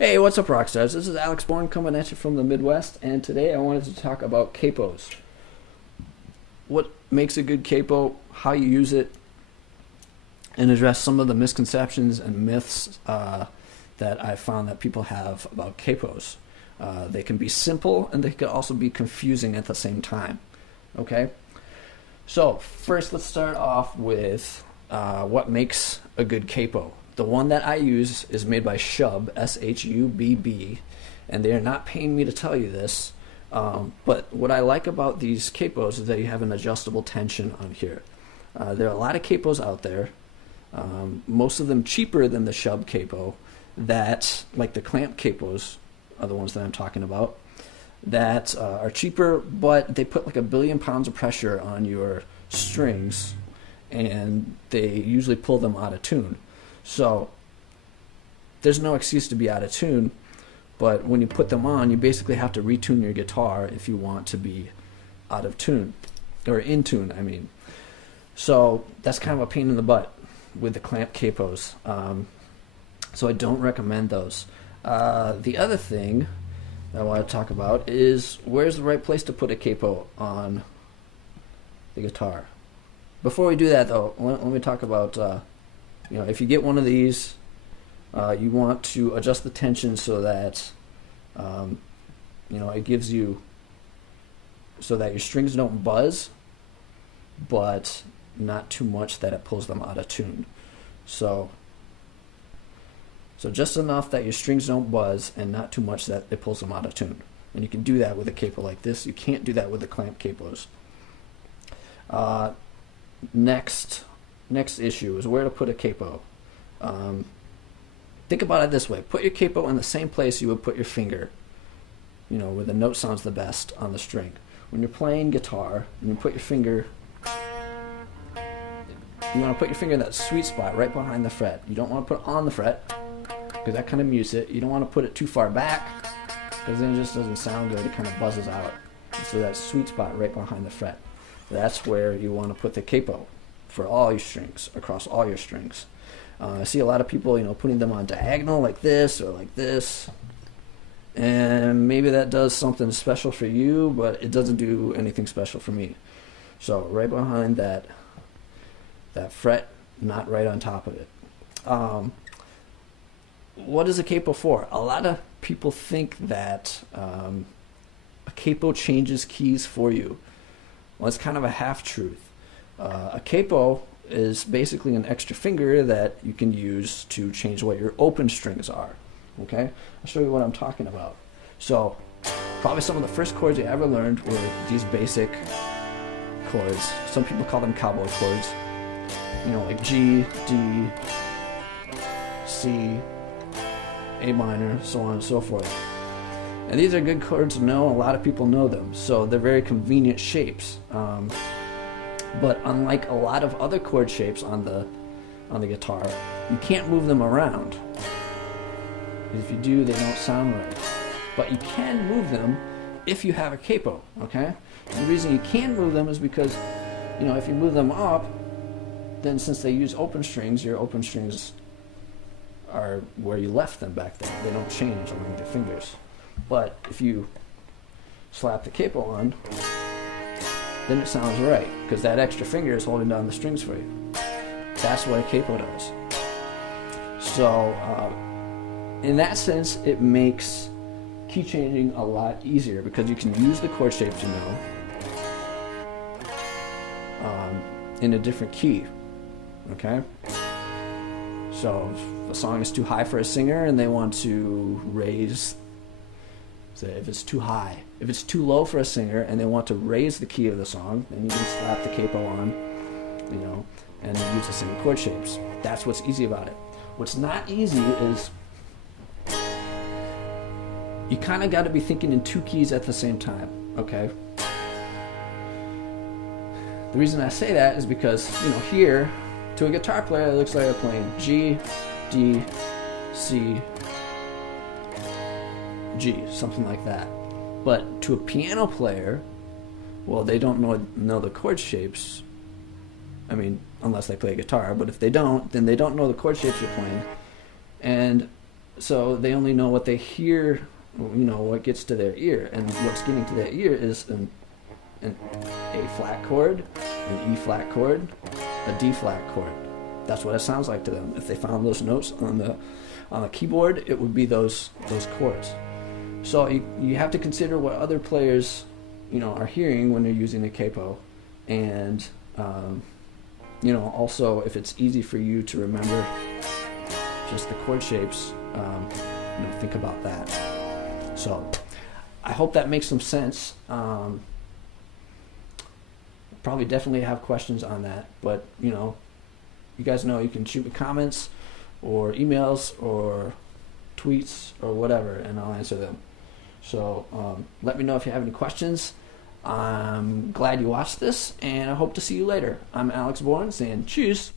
Hey, what's up, Rockstars? This is Alex Bourne coming at you from the Midwest, and today I wanted to talk about capos. What makes a good capo, how you use it, and address some of the misconceptions and myths that I found that people have about capos. They can be simple, and they can also be confusing at the same time. Okay? So, first let's start off with what makes a good capo. The one that I use is made by Shubb, S-H-U-B-B, and they are not paying me to tell you this, but what I like about these capos is that you have an adjustable tension on here. There are a lot of capos out there, most of them cheaper than the Shubb capo, that, like the clamp capos, are the ones that I'm talking about, that are cheaper, but they put like 1,000,000,000 pounds of pressure on your strings, and they usually pull them out of tune. So there's no excuse to be out of tune, but when you put them on, you basically have to retune your guitar if you want to be out of tune, or in tune, I mean. So that's kind of a pain in the butt with the clamp capos. So I don't recommend those. The other thing that I want to talk about is where's the right place to put a capo on the guitar. Before we do that, though, let me talk about if you get one of these, you want to adjust the tension so that it gives you, so that your strings don't buzz, but not too much that it pulls them out of tune. So just enough that your strings don't buzz and not too much that it pulls them out of tune. And you can do that with a capo like this. You can't do that with the clamp capos. Next issue is where to put a capo. Think about it this way. Put your capo in the same place you would put your finger, where the note sounds the best on the string. When you're playing guitar, and you put your finger, you want to put your finger in that sweet spot right behind the fret. You don't want to put it on the fret, because that kind of mutes it. You don't want to put it too far back, because then it just doesn't sound good. It kind of buzzes out. So that sweet spot right behind the fret, that's where you want to put the capo for all your strings, across all your strings. I see a lot of people, putting them on diagonal like this or like this, and maybe that does something special for you, but it doesn't do anything special for me. So right behind that fret, not right on top of it. What is a capo for? A lot of people think that a capo changes keys for you. Well, it's kind of a half-truth. A capo is basically an extra finger that you can use to change what your open strings are. Okay? I'll show you what I'm talking about. So, probably some of the first chords you ever learned were these basic chords. Some people call them cowboy chords. Like G, D, C, A minor, so on and so forth. And these are good chords to know. A lot of people know them, so they're very convenient shapes. But unlike a lot of other chord shapes on the guitar, you can't move them around. If you do, they don't sound right. But you can move them if you have a capo. Okay? And the reason you can move them is because, if you move them up, then since they use open strings, your open strings are where you left them back then. They don't change along your fingers. But if you slap the capo on, then it sounds right, because that extra finger is holding down the strings for you. That's what a capo does. So, in that sense, it makes key changing a lot easier, because you can use the chord shapes in a different key. Okay? So, if a song is too high for a singer and they want to raise, say if it's too high. If it's too low for a singer and they want to raise the key of the song, then you can slap the capo on, and use the same chord shapes. That's what's easy about it. What's not easy is you kind of got to be thinking in two keys at the same time, okay? The reason I say that is because, here, to a guitar player, it looks like they're playing G, D, C, G, something like that. But to a piano player, well, they don't know the chord shapes. I mean, unless they play guitar. But if they don't, then they don't know the chord shapes you're playing. And So they only know what they hear, what gets to their ear, and what's getting to their ear is an A flat chord, an E flat chord, a D flat chord. That's what it sounds like to them. If they found those notes on the keyboard, it would be those chords. So you have to consider what other players are hearing when they're using the capo, and also if it's easy for you to remember just the chord shapes, think about that. So I hope that makes some sense. Probably definitely have questions on that, but you guys know you can shoot me comments or emails or tweets or whatever, and I'll answer them. So let me know if you have any questions. I'm glad you watched this, and I hope to see you later. I'm Alex Bourne saying cheers.